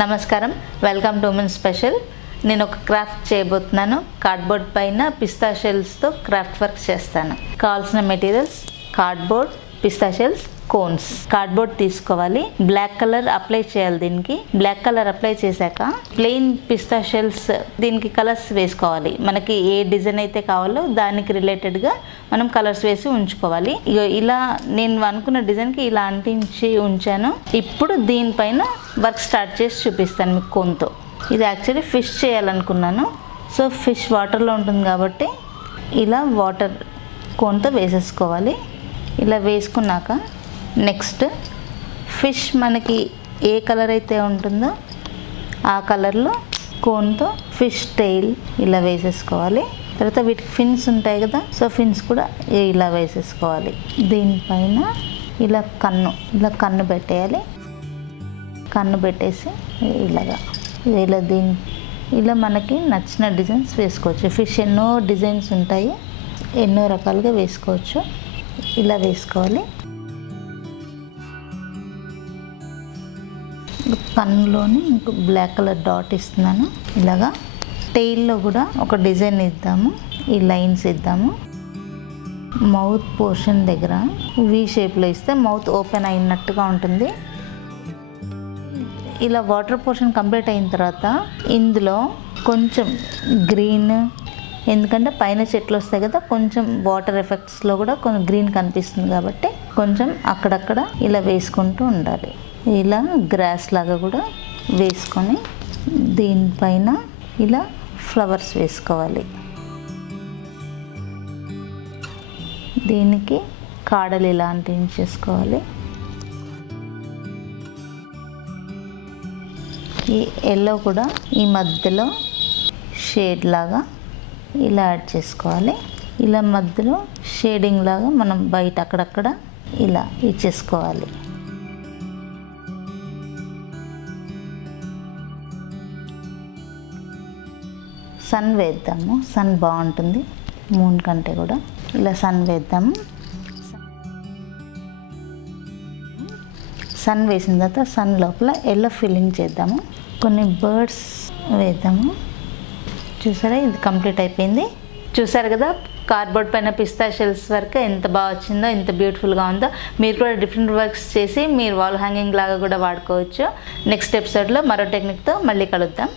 నమస్కారం, welcome to women special. నేను ఒక క్రాఫ్ట్ చేయబోతున్నాను. కార్డ్బోర్డ్ పైన పిస్తా షెల్స్తో క్రాఫ్ట్ వర్క్ చేస్తాను. కావాల్సిన మెటీరియల్స్ కార్డ్బోర్డ్, పిస్తా షెల్స్, కోన్స్. కార్డ్బోర్డ్ తీసుకోవాలి. బ్లాక్ కలర్ అప్లై చేయాలి. దీనికి బ్లాక్ కలర్ అప్లై చేశాక ప్లెయిన్ పిస్తా షెల్స్ దీనికి కలర్స్ వేసుకోవాలి. మనకి ఏ డిజైన్ అయితే కావాలో దానికి రిలేటెడ్గా మనం కలర్స్ వేసి ఉంచుకోవాలి. ఇలా నేను అనుకున్న డిజైన్కి ఇలా అంటించి ఉంచాను. ఇప్పుడు దీనిపైన వర్క్ స్టార్ట్ చేసి చూపిస్తాను మీకు కోన్తో. ఇది యాక్చువల్లీ ఫిష్ చేయాలనుకున్నాను. సో ఫిష్ వాటర్లో ఉంటుంది కాబట్టి ఇలా వాటర్ కోన్తో వేసేసుకోవాలి. ఇలా వేసుకున్నాక నెక్స్ట్ ఫిష్ మనకి ఏ కలర్ అయితే ఉంటుందో ఆ కలర్లో కోన్తో ఫిష్ టెయిల్ ఇలా వేసేసుకోవాలి. తర్వాత వీటికి ఫిన్స్ ఉంటాయి కదా, సో ఫిన్స్ కూడా ఇలా వేసేసుకోవాలి. దీనిపైన ఇలా కన్ను పెట్టేయాలి. కన్ను పెట్టేసి ఇలా మనకి నచ్చిన డిజైన్స్ వేసుకోవచ్చు. ఫిష్ ఎన్నో డిజైన్స్ ఉంటాయి, ఎన్నో రకాలుగా వేసుకోవచ్చు. ఇలా వేసుకోవాలి. కన్నులోని ఇంకో బ్లాక్ కలర్ డాట్ ఇస్తున్నాను. ఇలాగా టెయిల్లో కూడా ఒక డిజైన్ ఇద్దాము. ఈ లైన్స్ ఇద్దాము. మౌత్ పోర్షన్ దగ్గర వి షేప్లో ఇస్తే మౌత్ ఓపెన్ అయినట్టుగా ఉంటుంది. ఇలా వాటర్ పోర్షన్ కంప్లీట్ అయిన తర్వాత ఇందులో కొంచెం గ్రీన్, ఎందుకంటే పైన చెట్లు వస్తాయి కదా, కొంచెం వాటర్ ఎఫెక్ట్స్లో కూడా కొంచెం గ్రీన్ కనిపిస్తుంది కాబట్టి కొంచెం అక్కడక్కడ ఇలా వేసుకుంటూ ఉండాలి. ఇలా గ్రాస్ లాగా కూడా వేసుకొని దీనిపైన ఇలా ఫ్లవర్స్ వేసుకోవాలి. దీనికి కాడలు ఇలా అంటించేసుకోవాలి. ఈ ఎల్లో కూడా ఈ మధ్యలో షేడ్ లాగా ఇలా యాడ్ చేసుకోవాలి. ఇలా మధ్యలో షేడింగ్ లాగా మనం బయట అక్కడక్కడ ఇలా ఇచ్చేసుకోవాలి. సన్ వేద్దాము. సన్ బాగుంటుంది మూన్ కంటే కూడా. ఇలా సన్ వేద్దాము. సన్ వేసిన తర్వాత సన్ లోపల ఎల్లో ఫిల్లింగ్ చేద్దాము. కొన్ని బర్డ్స్ వేద్దాము. చూసారా, ఇది కంప్లీట్ అయిపోయింది. చూసారు కదా, కార్డ్బోర్డ్ పైన పిస్తా షెల్స్ వర్క్ ఎంత బాగా వచ్చిందో, ఎంత బ్యూటిఫుల్గా ఉందో. మీరు కూడా డిఫరెంట్ వర్క్స్ చేసి మీరు వాల్ హ్యాంగింగ్ లాగా కూడా వాడుకోవచ్చు. నెక్స్ట్ ఎపిసోడ్లో మరో టెక్నిక్తో మళ్ళీ కలుద్దాం.